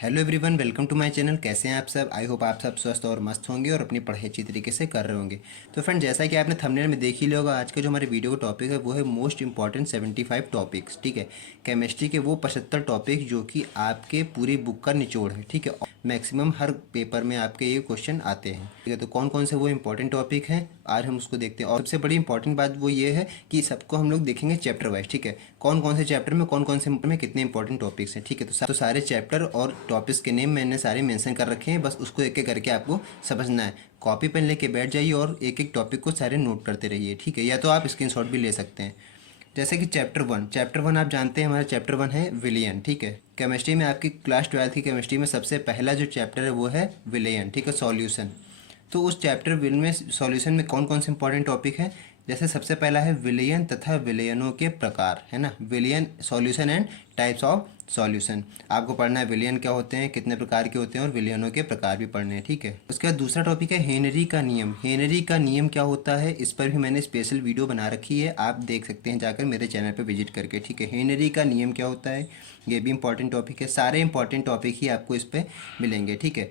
Hello everyone, welcome to my channel. कैसे हैं आप सब? आई होप आप सब स्वस्थ और मस्त होंगे और अपनी पढ़ाई अच्छी तरीके से कर रहे होंगे। तो फ्रेंड, जैसा कि आपने थंबनेल में देख ही लिया होगा, आज का जो हमारे वीडियो का टॉपिक है वो है मोस्ट इंपॉर्टेंट 75 टॉपिक्स। ठीक है, केमिस्ट्री के वो 75 टॉपिक जो कि आपके पूरी बुक का निचोड़ है। ठीक है, मैक्सिमम हर पेपर में आपके ये क्वेश्चन आते हैं। ठीक है, तो कौन कौन से वो इंपॉर्टेंट टॉपिक हैं आज हम उसको देखते हैं। और सबसे बड़ी इंपॉर्टेंट बात वो ये है कि सबको हम लोग देखेंगे चैप्टर वाइज। ठीक है, कौन कौन से चैप्टर में कौन कौन से में कितने इंपॉर्टेंट टॉपिक्स हैं। ठीक है, तो सारे चैप्टर और टॉपिक्स के नेम मैंने सारे मेंशन कर रखे हैं, बस उसको एक एक करके आपको समझना है। कॉपी पेन लेके बैठ जाइए और एक एक टॉपिक को सारे नोट करते रहिए। ठीक है, या तो आप स्क्रीनशॉट भी ले सकते हैं। जैसे कि चैप्टर वन आप जानते हैं, हमारा चैप्टर वन है विलियन। ठीक है, केमिस्ट्री में आपकी क्लास 12 की केमिस्ट्री में सबसे पहला जो चैप्टर है वो है विलियन। ठीक है, सॉल्यूशन। तो उस चैप्टर विल में सॉल्यूशन में कौन कौन से इंपॉर्टेंट टॉपिक हैं? जैसे सबसे पहला है विलयन तथा विलयनों के प्रकार, है ना। विलयन, solution and types of solution आपको पढ़ना है। विलयन क्या होते हैं, कितने प्रकार के होते हैं, और विलयनों के प्रकार भी पढ़ने हैं। ठीक है, उसके बाद दूसरा टॉपिक है हेनरी का नियम। हेनरी का नियम क्या होता है, इस पर भी मैंने स्पेशल वीडियो बना रखी है, आप देख सकते हैं जाकर मेरे चैनल पर विजिट करके। ठीक है, हेनरी का नियम क्या होता है, ये भी इंपॉर्टेंट टॉपिक है। सारे इंपॉर्टेंट टॉपिक ही आपको इस पर मिलेंगे। ठीक है,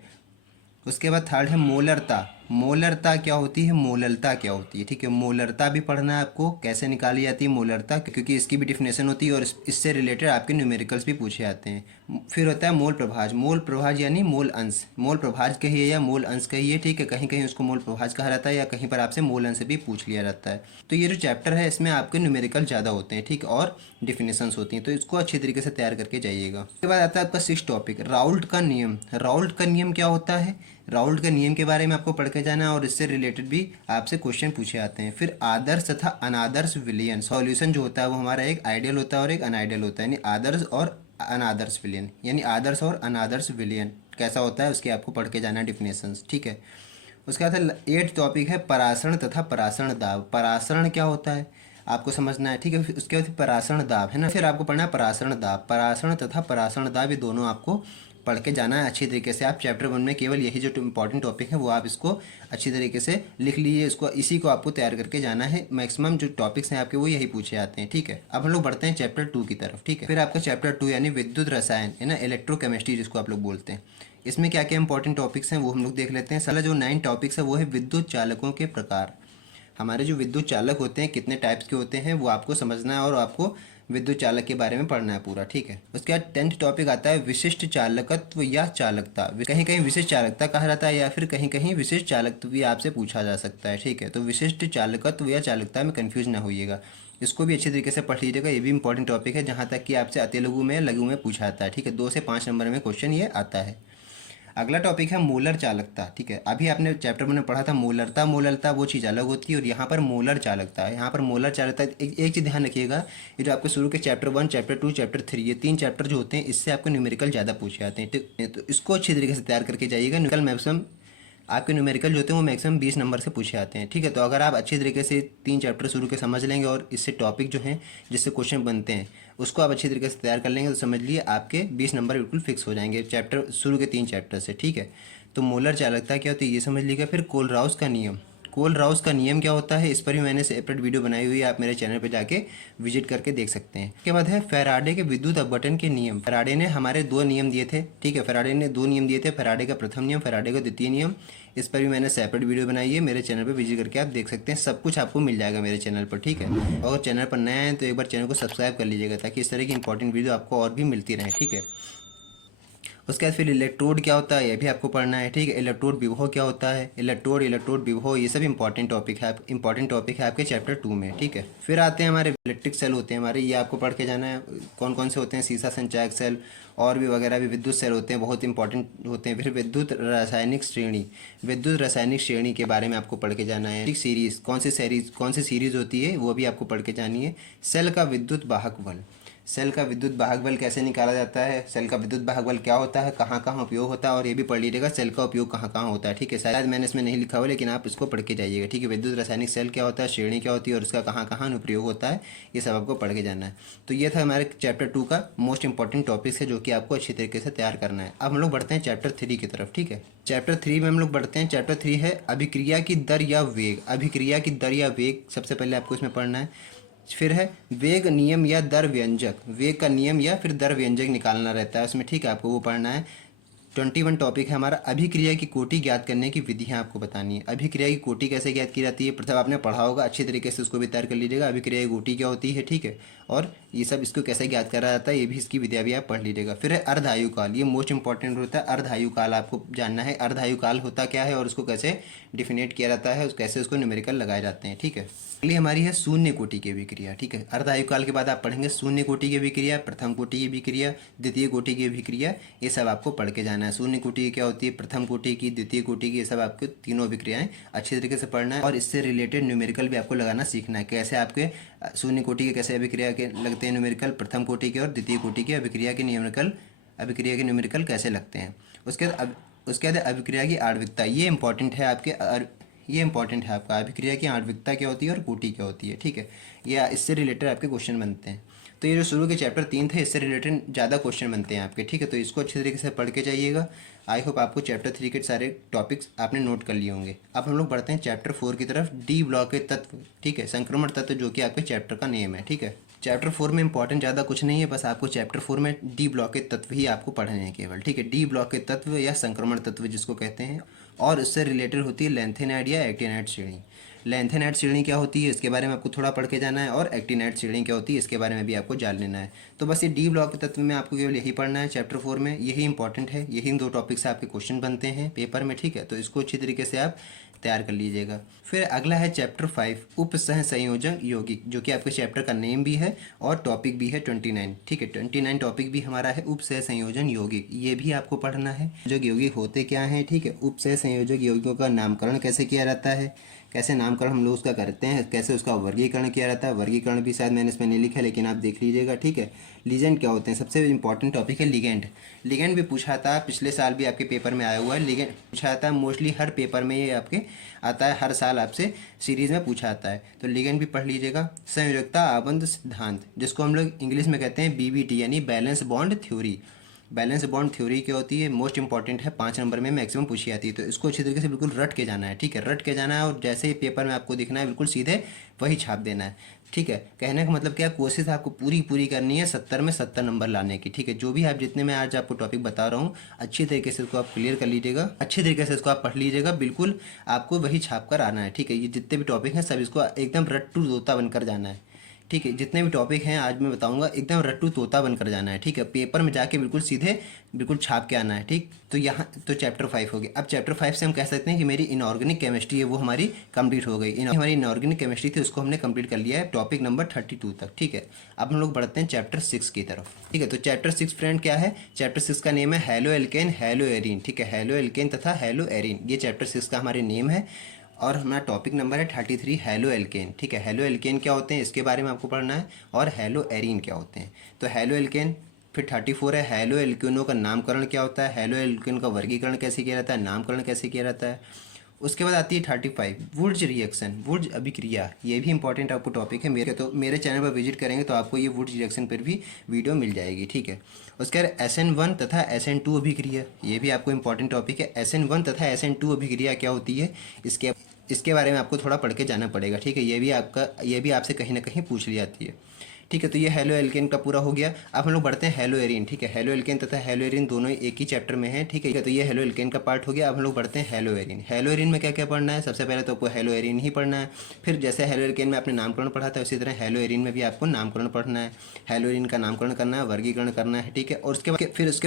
उसके बाद थर्ड है मोलरता। मोलरता क्या होती है, मोललता क्या होती है। ठीक है, मोलरता भी पढ़ना है आपको, कैसे निकाली जाती है मोलरता, क्योंकि इसकी भी डिफिनेशन होती है और इससे रिलेटेड आपके न्यूमेरिकल्स भी पूछे जाते हैं। फिर होता है मोल प्रभाज। मोल प्रभाज यानी मोल अंश, मोल प्रभाज कहिए या मोल अंश कहिए। ठीक है, कहीं कहीं उसको मोल प्रभाज कहा जाता है या कहीं पर आपसे मोल अंश भी पूछ लिया जाता है। तो ये जो चैप्टर है इसमें आपके न्यूमेरिकल ज़्यादा होते हैं। ठीक है, और डिफिनेशंस होती हैं, तो इसको अच्छी तरीके से तैयार करके जाइएगा। उसके बाद आता है आपका 6 टॉपिक, राउल्ट का नियम। राउल्ट का नियम क्या होता है, राउल्ट के नियम के बारे में आपको पढ़ के जाना है और इससे रिलेटेड भी आपसे क्वेश्चन पूछे जाते हैं। फिर आदर्श तथा अनादर्श विलयन। सॉल्यूशन जो होता है वो हमारा एक आइडियल होता है और एक अनआइडियल होता है, यानी आदर्श और अनादर्श विलयन, यानी आदर्श और अनादर्श विलयन कैसा होता है उसके आपको पढ़ के जाना है डिफिनेशंस। ठीक है, उसके बाद 8 टॉपिक है परासरण तथा परासरण दाब। परासरण क्या होता है आपको समझना है। ठीक है, फिर उसके बाद परासरण दाब है ना, फिर आपको पढ़ना है परासरण दाब। परासरण तथा परासरण दाब ये दोनों आपको पढ़ के जाना है अच्छी तरीके से। आप चैप्टर वन में केवल यही जो इंपॉर्टेंट टॉपिक है वो आप इसको अच्छी तरीके से लिख लीजिए, इसको इसी को आपको तैयार करके जाना है। मैक्सिमम जो टॉपिक्स हैं आपके वो यही पूछे जाते हैं। ठीक है, अब हम लोग बढ़ते हैं चैप्टर 2 की तरफ। ठीक है, फिर आपका चैप्टर 2 यानी विद्युत रसायन, है ना, इलेक्ट्रोकेमिस्ट्री जिसको आप लोग बोलते हैं। इसमें क्या क्या इंपॉर्टेंट टॉपिक्स हैं वो हम लोग देख लेते हैं। साला जो 9 टॉपिक्स है वो है विद्युत चालकों के प्रकार। हमारे जो विद्युत चालक होते हैं कितने टाइप्स के होते हैं वो आपको समझना है और आपको विद्युत चालक के बारे में पढ़ना है पूरा। ठीक है, उसके बाद 10th टॉपिक आता है विशिष्ट चालकत्व या चालकता। कहीं कहीं विशिष्ट चालकता कहा जाता है या फिर कहीं कहीं विशिष्ट चालकत्व भी आपसे पूछा जा सकता है। ठीक है, तो विशिष्ट चालकत्व या चालकता में कन्फ्यूज ना होइएगा, इसको भी अच्छी तरीके से पढ़ लीजिएगा। ये भी इंपॉर्टेंट टॉपिक है जहाँ तक कि आपसे अति लघु में लघु में पूछा जाता है। ठीक है, 2 से 5 नंबर में क्वेश्चन ये आता है। अगला टॉपिक है मोलर चालकता। ठीक है, अभी आपने चैप्टर में पढ़ा था मोलरता। मोलरता वो चीज़ अलग होती है और यहाँ पर मोलर चालकता है। यहाँ पर मोलर चालकता एक चीज़ ध्यान रखिएगा, ये जो आपके शुरू के चैप्टर 1, चैप्टर 2, चैप्टर 3, ये 3 चैप्टर जो होते हैं इससे आपको न्यूमेरिकल ज़्यादा पूछे जाते हैं। तो इसको अच्छी तरीके से तैयार करके जाइएगा। न्यूमेरिकल मैक्सिमम आपके न्यूमेरिकल जो होते हैं वो मैक्सिमम 20 नंबर से पूछे आते हैं। ठीक है, तो अगर आप अच्छी तरीके से 3 चैप्टर शुरू के समझ लेंगे और इससे टॉपिक जो हैं जिससे क्वेश्चन बनते हैं उसको आप अच्छी तरीके से तैयार कर लेंगे तो समझ लिए आपके 20 नंबर बिल्कुल फिक्स हो जाएंगे चैप्टर शुरू के 3 चैप्टर से। ठीक है, तो मोलर चालकता क्या होती है ये समझ लीजिएगा। फिर कोलराउस का नियम। कोलराउस का नियम क्या होता है, इस पर भी मैंने सेपरेट वीडियो बनाई हुई है, आप मेरे चैनल पर जाके विजिट करके देख सकते हैं। उसके बाद है फैराडे के विद्युत अपघटन के नियम। फैराडे ने हमारे 2 नियम दिए थे। ठीक है, फैराडे ने 2 नियम दिए थे, फैराडे का प्रथम नियम, फैराडे का द्वितीय नियम। इस पर भी मैंने सेपरेट वीडियो बनाई है, मेरे चैनल पर विजिट करके आप देख सकते हैं। सब कुछ आपको मिल जाएगा मेरे चैनल पर। ठीक है, और चैनल पर नए हैं तो एक बार चैनल को सब्सक्राइब कर लीजिएगा ताकि इस तरह की इंपॉर्टेंट वीडियो आपको और भी मिलती रहे। ठीक है, उसके बाद फिर इलेक्ट्रोड क्या होता है ये भी आपको पढ़ना है। ठीक है, इलेक्ट्रोड विभव क्या होता है, इलेक्ट्रोड विभव, ये सब इंपॉर्टेंट टॉपिक है आपके चैप्टर 2 में। ठीक है, फिर आते हैं हमारे इलेक्ट्रिक सेल होते हैं हमारे, ये आपको पढ़ के जाना है कौन कौन से होते हैं। सीसा संचायक सेल और भी वगैरह भी विद्युत सेल होते हैं, बहुत इंपॉर्टेंट होते हैं। फिर विद्युत रासायनिक श्रेणी के बारे में आपको पढ़ के जाना है। सीरीज कौन सी सीरीज होती है वो भी आपको पढ़ के जानी है। सेल का विद्युत वाहक बल। सेल का विद्युत वाहक बल कैसे निकाला जाता है, सेल का विद्युत वाहक बल क्या होता है, कहाँ कहाँ उपयोग होता है, और ये भी पढ़ लीजिएगा सेल का उपयोग कहाँ कहाँ होता है। ठीक है, शायद मैंने इसमें नहीं लिखा हुआ लेकिन आप इसको पढ़ के जाइएगा। ठीक है, विद्युत रासायनिक सेल क्या होता है, श्रेणी क्या होती है और उसका कहाँ कहाँ अनुप्रयोग होता है, ये सब आपको पढ़ के जाना है। तो ये था हमारे चैप्टर 2 का मोस्ट इंपॉर्टेंट टॉपिक्स है जो कि आपको अच्छी तरीके से तैयार करना है। अब हम लोग बढ़ते हैं चैप्टर 3 की तरफ। ठीक है, चैप्टर 3 में हम लोग बढ़ते हैं। चैप्टर 3 है अभिक्रिया की दर या वेग। अभिक्रिया की दर या वेग सबसे पहले आपको इसमें पढ़ना है। फिर है वेग नियम या दर व्यंजक। वेग का नियम या फिर दर व्यंजक निकालना रहता है उसमें। ठीक है, आपको वो पढ़ना है। 21 टॉपिक है हमारा अभिक्रिया की कोटि ज्ञात करने की विधियां आपको बतानी है। अभिक्रिया की कोटि कैसे ज्ञात की जाती है, प्रथम आपने पढ़ा होगा, अच्छी तरीके से उसको भी तैयार कर लीजिएगा। अभिक्रिया की कोटि क्या होती है, ठीक है, और ये सब इसको कैसे ज्ञात करा जाता है, ये भी इसकी विधिया भी आप पढ़ लीजिएगा। फिर है अर्धायु काल, ये मोस्ट इंपॉर्टेंट होता है। अर्धायु काल आपको जानना है, अर्धायु काल होता क्या है और उसको कैसे डिफिनेट किया जाता है, कैसे उसको न्यूमेरिकल लगाए जाते हैं, ठीक है। अगली हमारी है शून्य कोटि की अभिक्रिया, ठीक है। अर्धायु काल के बाद आप पढ़ेंगे शून्य कोटि की अभिक्रिया, प्रथम कोटि की अभिक्रिया, द्वितीय कोटि की अभिक्रिया, ये सब आपको पढ़ के जाना है। शून्य कोटि की क्या होती है, प्रथम कोटि की, द्वितीय कोटि की, ये सब आपको तीनों अभिक्रियाएं अच्छी तरीके से पढ़ना है और इससे रिलेटेड न्यूमेरिकल भी आपको लगाना सीखना है। कैसे आपके शून्य कोटि के कैसे अभिक्रिया के लगते हैं न्यूमेरिकल, प्रथम कोटि के और द्वितीय कोटि की अभिक्रिया के न्यूमेरिकल कैसे लगते हैं। उसके बाद अभिक्रिया की आणविकता, ये इंपॉर्टेंट है ये इंपॉर्टेंट है आपका। अभिक्रिया की आणविकता क्या होती है और कोटि क्या होती है, ठीक है। ये इससे रिलेटेड आपके क्वेश्चन बनते हैं। तो ये जो शुरू के चैप्टर 3 थे, इससे रिलेटेड ज़्यादा क्वेश्चन बनते हैं आपके, ठीक है। तो इसको अच्छी तरीके से पढ़ के जाइएगा। आई होप आपको चैप्टर 3 के सारे टॉपिक्स आपने नोट कर लिए होंगे। अब हम लोग बढ़ते हैं चैप्टर 4 की तरफ, डी ब्लॉक के तत्व, ठीक है, संक्रमण तत्व, जो कि आपके चैप्टर का नेम है, ठीक है। चैप्टर 4 में इंपॉर्टेंट ज़्यादा कुछ नहीं है, बस आपको चैप्टर 4 में डी ब्लॉक के तत्व ही आपको पढ़ने हैं केवल, ठीक है। डी ब्लॉक के तत्व या संक्रमण तत्व जिसको कहते हैं, और उससे रिलेटेड होती है लैंथेनाइड या एक्टिनाइड श्रेणी। लैंथेनाइड श्रेणी क्या होती है इसके बारे में आपको थोड़ा पढ़ के जाना है, और एक्टिनाइड श्रेणी क्या होती है इसके बारे में भी आपको जान लेना है। तो बस ये डी ब्लॉक के तत्व में आपको केवल यही पढ़ना है चैप्टर 4 में, यही इंपॉर्टेंट है, यही 2 टॉपिक से आपके क्वेश्चन बनते हैं पेपर में, ठीक है। तो इसको अच्छी तरीके से आप तैयार कर लीजिएगा। फिर अगला है चैप्टर 5, उपसह संयोजन यौगिक, जो कि आपके चैप्टर का नेम भी है और टॉपिक भी है 29, ठीक है। 29 टॉपिक भी हमारा है उपसह संयोजन यौगिक, ये भी आपको पढ़ना है। जो यौगिक होते क्या हैं, ठीक है, उपसह संयोजक यौगिकों का नामकरण कैसे किया जाता है, कैसे नामकरण हम लोग उसका करते हैं, कैसे उसका वर्गीकरण किया जाता है। वर्गीकरण भी शायद मैंने इसमें नहीं लिखा है, लेकिन आप देख लीजिएगा, ठीक है। लिगेंड क्या होते हैं, सबसे इंपॉर्टेंट टॉपिक है लिगेंड। लिगेंड भी पूछा था, पिछले साल भी आपके पेपर में आया हुआ है। लिगेंड पूछा था, मोस्टली हर पेपर में ये आपके आता है, हर साल आपसे सीरीज़ में पूछा आता है। तो लिगेंड भी पढ़ लीजिएगा। संयोजकता आबंध सिद्धांत, जिसको हम लोग इंग्लिश में कहते हैं बीबीटी, यानी valence bond theory. Valence bond theory क्या होती है, मोस्ट इंपॉर्टेंट है, 5 नंबर में मैक्सिमम पूछी जाती है। तो इसको अच्छी तरीके से बिल्कुल रट के जाना है, ठीक है, रट के जाना है, और जैसे ही पेपर में आपको दिखना है बिल्कुल सीधे वही छाप देना है, ठीक है। कहने का मतलब क्या, कोशिश आपको पूरी करनी है 70 में 70 नंबर लाने की, ठीक है। जो भी आप जितने मैं आज आपको टॉपिक बता रहा हूँ, अच्छी तरीके से इसको आप क्लियर कर लीजिएगा, अच्छी तरीके से इसको आप पढ़ लीजिएगा, बिल्कुल आपको वही छाप कर आना है, ठीक है। ये जितने भी टॉपिक हैं सब इसको एकदम रट्टू तोता बनकर जाना है, ठीक है। जितने भी टॉपिक हैं आज मैं बताऊंगा, एकदम रट्टू तोता बनकर जाना है, ठीक है। पेपर में जाके बिल्कुल सीधे बिल्कुल छाप के आना है, ठीक। तो यहाँ तो चैप्टर 5 हो गया। अब चैप्टर 5 से हम कह सकते हैं कि मेरी इनऑर्गेनिक केमिस्ट्री है वो हमारी कंप्लीट हो गई। हमारी इनऑर्गेनिक केमिस्ट्री थी उसको हमने कंप्लीट कर लिया है टॉपिक नंबर 32 तक, ठीक है। अब हम लोग बढ़ते हैं चैप्टर 6 की तरफ, ठीक है। तो चैप्टर 6 फ्रेंड क्या है, चैप्टर 6 का नेम है हैलो एल्केन हैलो एरीन, ठीक है। हैलो एल्केन तथा हैलो एरीन, ये चैप्टर 6 का हमारे नेम है, और हमारा टॉपिक नंबर है 33 हैलो एल्केन, ठीक है। हैलो एल्केन क्या होते हैं इसके बारे में आपको पढ़ना है, और हैलो एरीन क्या होते हैं। तो हैलो एल्केन, फिर 34 है हैलो एल्केनों का नामकरण क्या होता है, हैलो एल्केन का वर्गीकरण कैसे किया जाता है, नामकरण कैसे किया जाता है। उसके बाद आती है 35 वुड्स रिएक्शन, वुड्स अभिक्रिया, ये भी इंपॉर्टेंट आपको टॉपिक है मेरे। तो मेरे चैनल पर विजिट करेंगे तो आपको ये वुड्स रिएक्शन पर भी वीडियो मिल जाएगी, ठीक है। उसके बाद SN1 तथा SN2 अभिक्रिया, ये भी आपको इंपॉर्टेंट टॉपिक है। SN1 तथा SN2 अभिक्रिया क्या होती है, इसके बारे में आपको थोड़ा पढ़ के जाना पड़ेगा, ठीक है। ये भी आपसे कहीं ना कहीं पूछ ली जाती है, ठीक है। तो ये हैलो एल्केन का पूरा हो गया। अब हम लोग बढ़ते हैं हैलो एरीन, ठीक है। हैलो एल्केन तथा हैलो एरीन दोनों एक ही चैप्टर में है, ठीक है। तो ये हैलो एल्केन का पार्ट हो गया। अब हम लोग बढ़ते हैं हैलो एरीन। हैलो एरीन में क्या क्या पढ़ना है, सबसे पहले तो आपको हैलो एरीन ही पढ़ना है। फिर जैसे हैलो एल्केन में आपने नामकरण पढ़ा था, उसी तरह हैलो एरीन में भी आपको नामकरण पढ़ना है। हैलो एरीन का नामकरण करना है, वर्गीकरण करना है, ठीक है। और उसके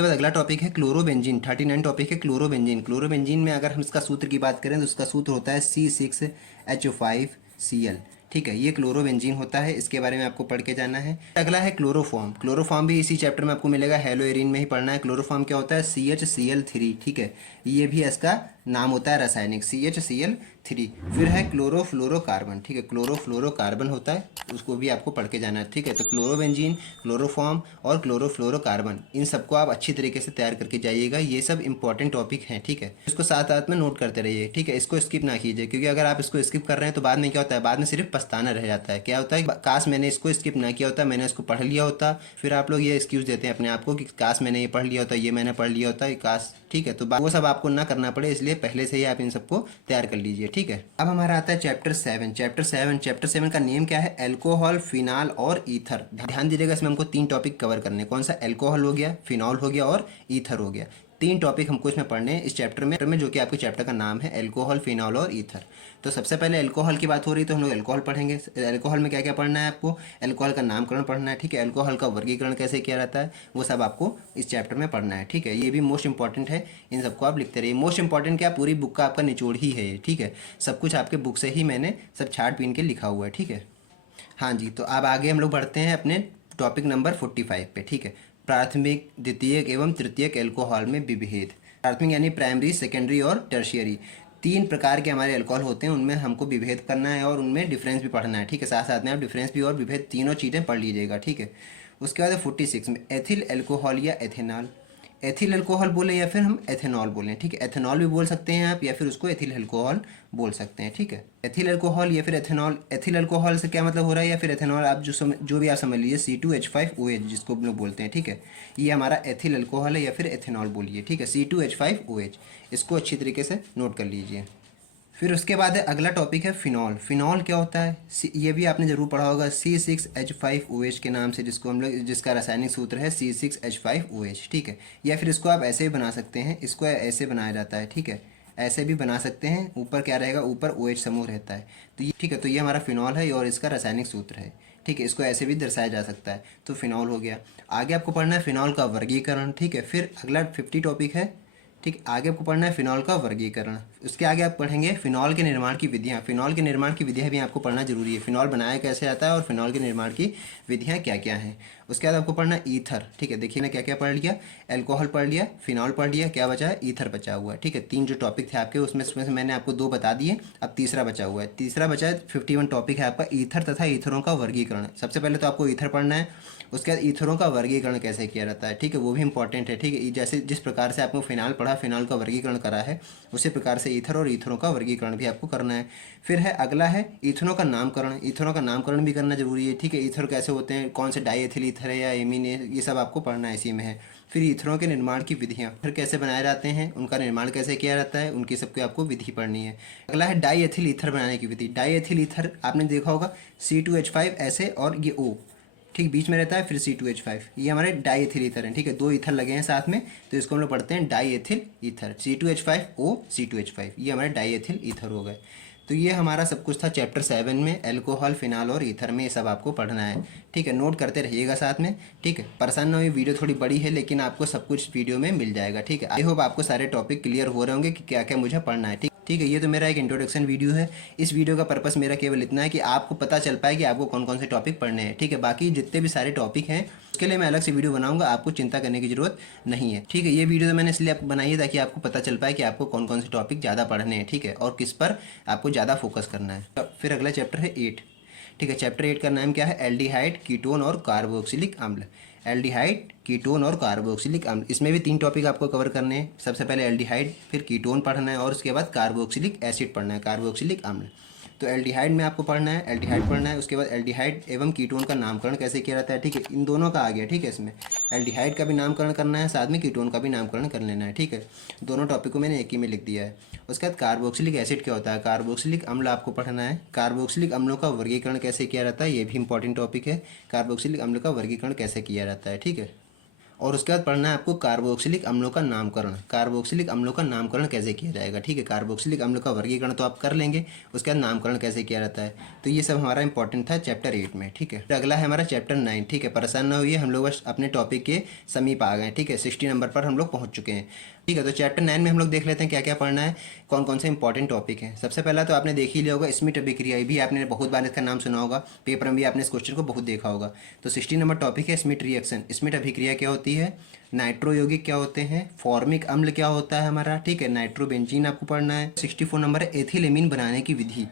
बाद अगला टॉपिक है क्लोरोबेंजीन। 39 टॉपिक है क्लोरोबेंजीन। क्लोरोबेंजीन में अगर हम इसका सूत्र की बात करें तो उसका सूत्र होता है C6H5Cl, ठीक है। ये क्लोरोबेंजीन होता है, इसके बारे में आपको पढ़ के जाना है। अगला है क्लोरोफॉर्म। क्लोरोफॉर्म भी इसी चैप्टर में आपको मिलेगा, हैलो एरीन में ही पढ़ना है। क्लोरोफॉर्म क्या होता है, CHCl3, ठीक है। ये भी इसका नाम होता है रासायनिक, CHCl3। फिर है क्लोरोफ्लोरोकार्बन, ठीक है। क्लोरोफ्लोरोकार्बन होता है, उसको भी आपको पढ़ के जाना है, ठीक है। तो क्लोरोबेंजीन, क्लोरोफॉर्म और क्लोरोफ्लोरोकार्बन, इन सबको आप अच्छी तरीके से तैयार करके जाइएगा। ये सब इंपॉर्टेंट टॉपिक हैं, ठीक है। इसको साथ साथ में नोट करते रहिए, ठीक है। इसको स्किप ना कीजिए, क्योंकि अगर आप इसको स्किप कर रहे हैं तो बाद में क्या होता है, बाद में सिर्फ पछताना रह जाता है। क्या होता है, काश मैंने इसको स्किप ना किया होता, मैंने इसको पढ़ लिया होता। फिर आप लोग ये एक्सक्यूज़ देते हैं अपने आप को कि काश मैंने ये पढ़ लिया होता, ये मैंने पढ़ लिया होता, काश, ठीक है। तो वो सब आपको ना करना पड़े, इसलिए पहले से ही आप इन सबको तैयार कर लीजिए, ठीक है। अब हमारा आता है चैप्टर 7। चैप्टर 7 का नेम क्या है, एल्कोहल, फिनाल और ईथर। ध्यान दीजिएगा, इसमें हमको 3 टॉपिक कवर करने। कौन सा, एल्कोहल हो गया, फिनॉल हो गया और ईथर हो गया। 3 टॉपिक हमको इसमें पढ़ने हैं इस चैप्टर में, जो कि आपके चैप्टर का नाम है एल्कोहल, फिनॉल और ईथर। तो सबसे पहले एल्कोहल की बात हो रही है तो हम लोग एल्कोहल पढ़ेंगे। एल्कोहल में क्या क्या पढ़ना है आपको, एल्कोहल का नामकरण पढ़ना है, ठीक है, एल्कोहल का वर्गीकरण कैसे किया जाता है वो सब आपको इस चैप्टर में पढ़ना है, ठीक है। ये भी मोस्ट इंपॉर्टेंट है, इन सबको आप लिखते रहिए। मोस्ट इंपॉर्टेंट क्या, पूरी बुक का आपका निचोड़ ही है ये, ठीक है। सब कुछ आपके बुक से ही मैंने सब छाट पीन के लिखा हुआ है, ठीक है। हाँ जी, तो अब आगे हम लोग बढ़ते हैं अपने टॉपिक नंबर 45 पे, ठीक है। प्राथमिक, द्वितीयक एवं तृतीयक एल्कोहल में विभेद। प्राथमिक यानी प्राइमरी, सेकेंडरी और टर्शियरी, 3 प्रकार के हमारे अल्कोहल होते हैं, उनमें हमको विभेद करना है और उनमें डिफरेंस भी पढ़ना है, ठीक है। साथ साथ में आप डिफरेंस भी और विभेद तीनों चीज़ें पढ़ लीजिएगा, ठीक है। उसके बाद 46 में एथिल एल्कोहल या एथेनॉल। एथिल अल्कोहल बोले या फिर हम एथेनॉल बोलें, ठीक है। एथेनॉल भी बोल सकते हैं आप, या फिर उसको एथिल अल्कोहल बोल सकते हैं, ठीक है। एथिल अल्कोहल या फिर एथेनॉल। एथिल अल्कोहल से क्या मतलब हो रहा है, या फिर एथेनॉल, आप जो भी आप समझ लीजिए, C2H5OH जिसको हम लोग बोलते हैं, ठीक है। ये हमारा एथिल अल्कोहल है या फिर एथेनॉल बोलिए, ठीक है, C2H5OH। इसको अच्छी तरीके से नोट कर लीजिए। फिर उसके बाद है अगला टॉपिक है फिनॉल। फिनॉल क्या होता है, ये भी आपने ज़रूर पढ़ा होगा, C6H5OH के नाम से, जिसको हम लोग, जिसका रासायनिक सूत्र है C6H5OH, ठीक है। या फिर इसको आप ऐसे भी बना सकते हैं, इसको ऐसे बनाया जाता है, ठीक है, ऐसे भी बना सकते हैं। ऊपर क्या रहेगा, ऊपर OH समूह रहता है, तो ये, ठीक है। तो ये हमारा फिनॉल है और इसका रासायनिक सूत्र है, ठीक है। इसको ऐसे भी दर्शाया जा सकता है, तो फिनॉल हो गया। आगे आपको पढ़ना है फिनॉल का वर्गीकरण, ठीक है। फिर अगला 50 टॉपिक है, ठीक। आगे आपको पढ़ना है फिनॉल का वर्गीकरण। उसके आगे आप पढ़ेंगे फिनॉल के निर्माण की विधियाँ। फिनॉल के निर्माण की विधियाँ भी आपको पढ़ना जरूरी है, फिनॉल बनाया कैसे जाता है और फिनॉल के निर्माण की विधियाँ क्या क्या हैं। उसके बाद आपको पढ़ना है ईथर, ठीक है। देखिए, मैंने क्या क्या पढ़ लिया, एल्कोहल पढ़ लिया, फिनॉल पढ़ लिया, क्या बचा है, ईथर बचा हुआ है, ठीक है। 3 जो टॉपिक थे आपके, उसमें से मैंने आपको 2 बता दिए, अब तीसरा बचा हुआ है। तीसरा बचा है 51 टॉपिक है आपका ईथर तथा ईथरों का वर्गीकरण। सबसे पहले तो आपको ईथर पढ़ना है, उसके बाद ईथरों का वर्गीकरण कैसे किया जाता है, ठीक है, वो भी इंपॉर्टेंट है, ठीक है। जैसे जिस प्रकार से आपको फिनाल पढ़ा, फिनाल का वर्गीकरण करा है, उसी प्रकार से ईथर और ईथरों का वर्गीकरण भी आपको करना है। फिर है अगला है ईथनों का नामकरण। ईथनों का नामकरण भी करना जरूरी है, ठीक है। ईथर कैसे होते हैं, कौन से डाईएथिल ईथर है या एमीन है, ये सब आपको पढ़ना है, इसी में है। फिर ईथरों के निर्माण की विधियाँ, फिर कैसे बनाए जाते हैं, उनका निर्माण कैसे किया जाता है, उनकी सबकी आपको विधि पढ़नी है। अगला है डाईएथिल ईथर बनाने की विधि। डाईएथिल ईथर आपने देखा होगा, C2H5 ऐसे और ये O, ठीक, बीच में रहता है, फिर C2H5, ये हमारे डाईएथिल ईथर हैं, ठीक है। 2 ईथर लगे हैं साथ में, तो इसको हम लोग पढ़ते हैं डाईएथिल ईथर, C2H5O C2H5, ये हमारे डाईएथिल ईथर हो गए। तो ये हमारा सब कुछ था चैप्टर 7 में, एल्कोहल, फिनाल और ईथर में, ये सब आपको पढ़ना है, ठीक है। नोट करते रहिएगा साथ में, ठीक है। परेशान ना हो, ये वीडियो थोड़ी बड़ी है, लेकिन आपको सब कुछ वीडियो में मिल जाएगा, ठीक है। आई होप आपको सारे टॉपिक क्लियर हो रहे होंगे कि क्या क्या मुझे पढ़ना है, ठीक है। ये तो मेरा एक इंट्रोडक्शन वीडियो है। इस वीडियो का पर्पस मेरा केवल इतना है कि आपको पता चल पाए कि आपको कौन कौन से टॉपिक पढ़ने हैं, ठीक है। बाकी जितने भी सारे टॉपिक हैं उसके लिए मैं अलग से वीडियो बनाऊंगा, आपको चिंता करने की जरूरत नहीं है, ठीक है। ये वीडियो तो मैंने इसलिए बनाई है ताकि आपको पता चल पाए कि आपको कौन कौन से टॉपिक ज़्यादा पढ़ने हैं, ठीक है, और किस पर आपको ज़्यादा फोकस करना है। फिर अगला चैप्टर है 8, ठीक है। चैप्टर 8 का नाम क्या है, एल्डिहाइड, कीटोन और कार्बोक्सिलिक अम्ल। एल्डिहाइड, कीटोन और कार्बोक्सिलिक अम्ल, इसमें भी 3 टॉपिक आपको कवर करने हैं। सबसे पहले एल्डिहाइड, फिर कीटोन पढ़ना है और उसके बाद कार्बोक्सिलिक एसिड पढ़ना है, कार्बोक्सिलिक अम्ल। तो एल्डिहाइड में आपको पढ़ना है, एल्डिहाइड पढ़ना है। उसके बाद एल्डिहाइड एवं कीटोन का नामकरण कैसे किया जाता है, ठीक है। इन दोनों का आ गया, ठीक है। इसमें एल्डिहाइड का भी नामकरण करना है, साथ में कीटोन का भी नामकरण कर लेना है, ठीक है। दोनों टॉपिक को मैंने एक ही में लिख दिया है। उसके बाद कार्बोक्सिलिक एसिड क्या होता है, कार्बोक्सिलिक अम्ल आपको पढ़ना है। कार्बोक्सिलिक अम्लों का वर्गीकरण कैसे किया जाता है, ये भी इंपॉर्टेंट टॉपिक है। कार्बोक्सिलिक अम्ल का वर्गीकरण कैसे किया जाता है, ठीक है। और उसके बाद पढ़ना है आपको कार्बोक्सिलिक अम्लों का नामकरण। कार्बोक्सिलिक अम्लों का नामकरण कैसे किया जाएगा, ठीक है। कार्बोक्सिलिक अम्ल का वर्गीकरण तो आप कर लेंगे, उसके बाद नामकरण कैसे किया जाता है। तो ये सब हमारा इंपॉर्टेंट था चैप्टर 8 में, ठीक है। फिर अगला है हमारा चैप्टर 9, ठीक है। परेशान ना होइए, हम लोग बस अपने टॉपिक के समीप आ गए, ठीक है। 60 नंबर पर हम लोग पहुँच चुके हैं, ठीक है। तो चैप्टर 9 में हम लोग देख लेते हैं क्या क्या पढ़ना है, कौन कौन से इंपॉर्टेंट टॉपिक हैं। सबसे पहला तो आपने देख ही लिया होगा स्मिट अभिक्रिया, ये भी आपने बहुत बार इसका नाम सुना होगा, पेपर में भी आपने इस क्वेश्चन को बहुत देखा होगा। तो 60 नंबर टॉपिक है स्मिट रिएक्शन। स्मिट अभिक्रिया क्या होती है, नाइट्रो यौगिक क्या होते हैं, फॉर्मिक अम्ल क्या होता है हमारा, ठीक है, नाइट्रोबेंजीन आपको पढ़ना है। 64 नंबर है एथिलेमिन बनाने की विधि।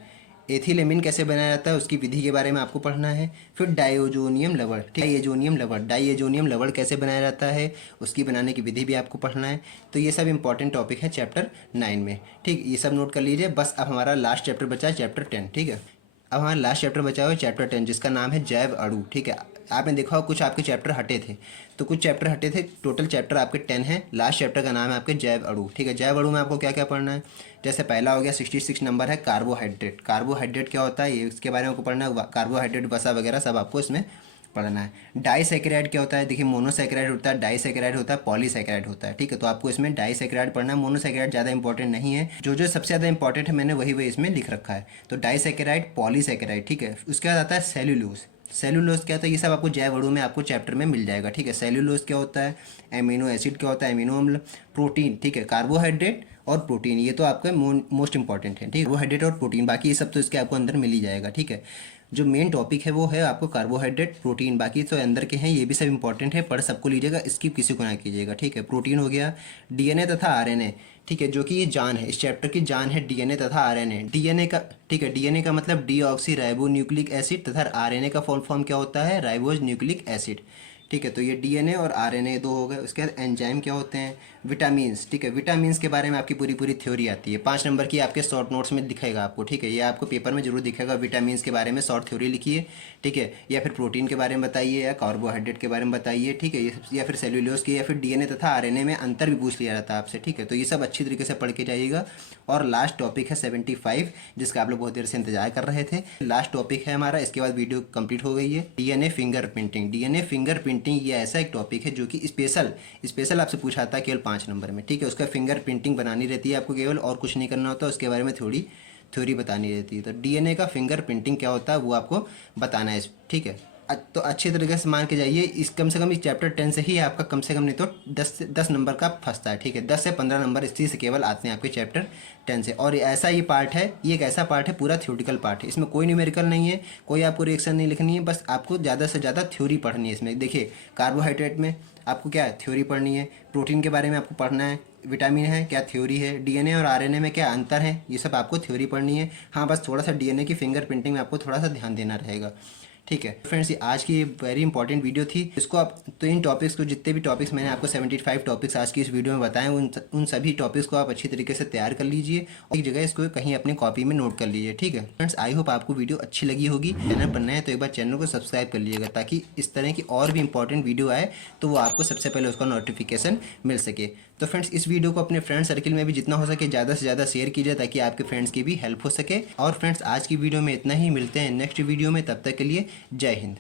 एथिलेमिन कैसे बनाया जाता है उसकी विधि के बारे में आपको पढ़ना है। फिर डाइओजोनियम लवण, ठीक है, डाइएजोनियम लवण, डाइएजोनियम लवण कैसे बनाया जाता है उसकी बनाने की विधि भी आपको पढ़ना है। तो ये सब इंपॉर्टेंट टॉपिक है चैप्टर 9 में, ठीक, ये सब नोट कर लीजिए। बस अब हमारा लास्ट चैप्टर बचा है चैप्टर 10, ठीक है। अब हमारा लास्ट चैप्टर बचा हुआ है चैप्टर 10, जिसका नाम है जैव अणु, ठीक है। आपने देखा हो कुछ आपके चैप्टर हटे थे, तो कुछ चैप्टर हटे थे, टोटल चैप्टर आपके 10 हैं। लास्ट चैप्टर का नाम है आपके जैव अणु, ठीक है। जैव अणु में आपको क्या क्या पढ़ना है, जैसे पहला हो गया 66 नंबर है कार्बोहाइड्रेट। कार्बोहाइड्रेट क्या होता है ये, इसके बारे में आपको पढ़ना है। कार्बोहाइड्रेट, वसा वगैरह सब आपको इसमें पढ़ना है। डाइसैकेराइड क्या होता है, देखिए मोनोसैकेराइड होता है, डाइसैकेराइड होता है, पॉलीसैकेराइड होता है, ठीक है। तो आपको इसमें डाइसैकेराइड पढ़ना है, मोनोसैकेराइड ज़्यादा इंपॉर्टेंट नहीं है, जो जो सबसे ज़्यादा इंपॉर्टेंट है मैंने वही वही इसमें लिख रखा है। तो डाइसैकेराइड, पॉलीसैकेराइड, ठीक है। उसके बाद आता है सेल्यूलोज। सेलुलोज क्या होता है, ये सब आपको जैव अणु में आपको चैप्टर में मिल जाएगा, ठीक है। सेलुलोज क्या होता है, एमिनो एसिड क्या होता है, एमिनो अम्ल, प्रोटीन, ठीक है, कार्बोहाइड्रेट और प्रोटीन, ये तो आपका मोस्ट इंपॉर्टेंट है, ठीक है। कार्बोहाइड्रेट और प्रोटीन, बाकी ये सब तो इसके आपको अंदर मिल ही जाएगा, ठीक है। जो मेन टॉपिक है वो है आपको कार्बोहाइड्रेट, प्रोटीन, बाकी तो अंदर के हैं, ये भी सब इंपॉर्टेंट है, पढ़ सबको लीजिएगा, स्किप किसी को ना कीजिएगा, ठीक है। प्रोटीन हो गया, डीएनए तथा आरएनए, ठीक है, जो कि ये जान है, इस चैप्टर की जान है डीएनए तथा आरएनए। डीएनए का, ठीक है, डीएनए का मतलब डीऑक्सी राइबो न्यूक्लिक एसिड तथा आरएनए का फुल फॉर्म क्या होता है, राइबोज न्यूक्लिक एसिड, ठीक है। तो ये डीएनए और आरएनए दो हो गए। उसके बाद एंजाइम क्या होते हैं, विटामिन्स, ठीक है। विटामिन्स के बारे में आपकी पूरी पूरी थ्योरी आती है, 5 नंबर की आपके शॉर्ट नोट्स में दिखेगा आपको, ठीक है। ये आपको पेपर में जरूर दिखेगा, विटामिन्स के बारे में शॉर्ट थ्योरी लिखिए, ठीक है। या फिर प्रोटीन के बारे में बताइए, या कार्बोहाइड्रेट के बारे में बताइए, ठीक है। या फिर सेल्यूलोज की, या फिर डीएनए तथा आरएनए में अंतर भी पूछ लिया जाता है आपसे, ठीक है। तो ये सब अच्छी तरीके से पढ़ के जाइएगा। और लास्ट टॉपिक है 75, जिसका आप लोग बहुत देर से इंतजार कर रहे थे। लास्ट टॉपिक है हमारा, इसके बाद वीडियो कंप्लीट हो गई है। DNA fingerprinting. डीएनए फिंगरप्रिंटिंग ये ऐसा एक टॉपिक है जो कि स्पेशल आपसे पूछा था केवल 5 नंबर में, ठीक है। उसका फिंगरप्रिंटिंग बनानी रहती है आपको केवल, और कुछ नहीं करना होता, उसके बारे में थोड़ी थ्योरी बतानी रहती है। तो डीएनए का फिंगरप्रिंटिंग क्या होता है वो आपको बताना है, ठीक है। तो अच्छे तरीके से मान के जाइए, इस कम से कम इस चैप्टर 10 से ही आपका कम से कम नहीं तो 10 नंबर का फंसता है, ठीक है। 10 से 15 नंबर इसी से केवल आते हैं आपके चैप्टर 10 से। और ऐसा ये पार्ट है, ये एक ऐसा पार्ट है, पूरा थ्योरेटिकल पार्ट है, इसमें कोई न्यूमेरिकल नहीं है, कोई आपको रिएक्शन नहीं लिखनी है, बस आपको ज़्यादा से ज़्यादा थ्योरी पढ़नी है इसमें। देखिए कार्बोहाइड्रेट में आपको क्या है, थ्योरी पढ़नी है, प्रोटीन के बारे में आपको पढ़ना है, विटामिन है क्या, थ्योरी है, डीएनए और आरएनए में क्या अंतर है, ये सब आपको थ्योरी पढ़नी है। हाँ बस थोड़ा सा डीएनए की फिंगरप्रिंटिंग में आपको थोड़ा सा ध्यान देना रहेगा, ठीक है। फ्रेंड्स, ये आज की वेरी इंपॉर्टेंट वीडियो थी। इसको आप तो इन टॉपिक्स को, जितने भी टॉपिक्स मैंने आपको 75 टॉपिक्स आज की इस वीडियो में बताए, उन सभी टॉपिक्स को आप अच्छी तरीके से तैयार कर लीजिए और एक जगह इसको कहीं अपनी कॉपी में नोट कर लीजिए, ठीक है। फ्रेंड्स, आई होप आपको वीडियो अच्छी लगी होगी। चैनल पर नए हैं तो एक बार चैनल को सब्सक्राइब कर लीजिएगा, ताकि इस तरह की और भी इंपॉर्टेंट वीडियो आए तो वो आपको सबसे पहले उसका नोटिफिकेशन मिल सके। तो फ्रेंड्स, इस वीडियो को अपने फ्रेंड सर्किल में भी जितना हो सके ज़्यादा से ज़्यादा शेयर कीजिए, ताकि आपके फ्रेंड्स की भी हेल्प हो सके। और फ्रेंड्स, आज की वीडियो में इतना ही, मिलते हैं नेक्स्ट वीडियो में, तब तक के लिए जय हिंद।